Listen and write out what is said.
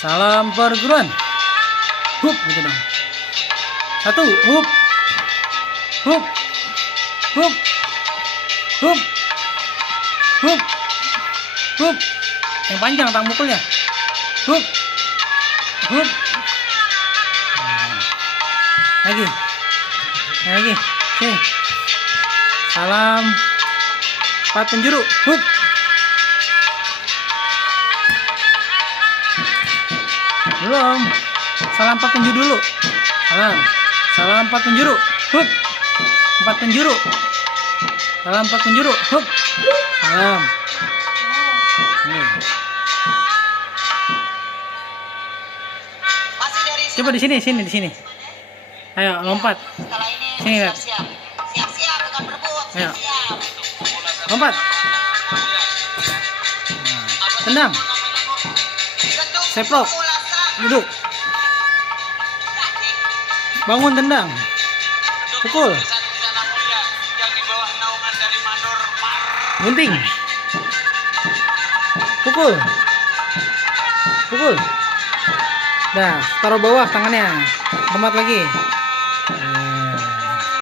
Salam perguruan. Hup, gitu dong. Satu, hup. Hup. Hup. Hup. Hup. Hup. Yang panjang tang mukulnya. Hup. Hup. Lagi. Lagi. Sini. Salam 4 penjuru. Hup. Belum. Salam 4 penjuru dulu. Salam. Salam 4 penjuru. Hup. 4 penjuru. Salam 4 penjuru. Hup. Salam. Coba di sini, di sini. Ayo lompat. Sini lihat. Ayo. Lompat. Tendang. Seprok. Duduk. Bangun, tendang. Pukul. Gunting. Pukul. Pukul. Dah, taruh bawah tangannya. Tempat lagi.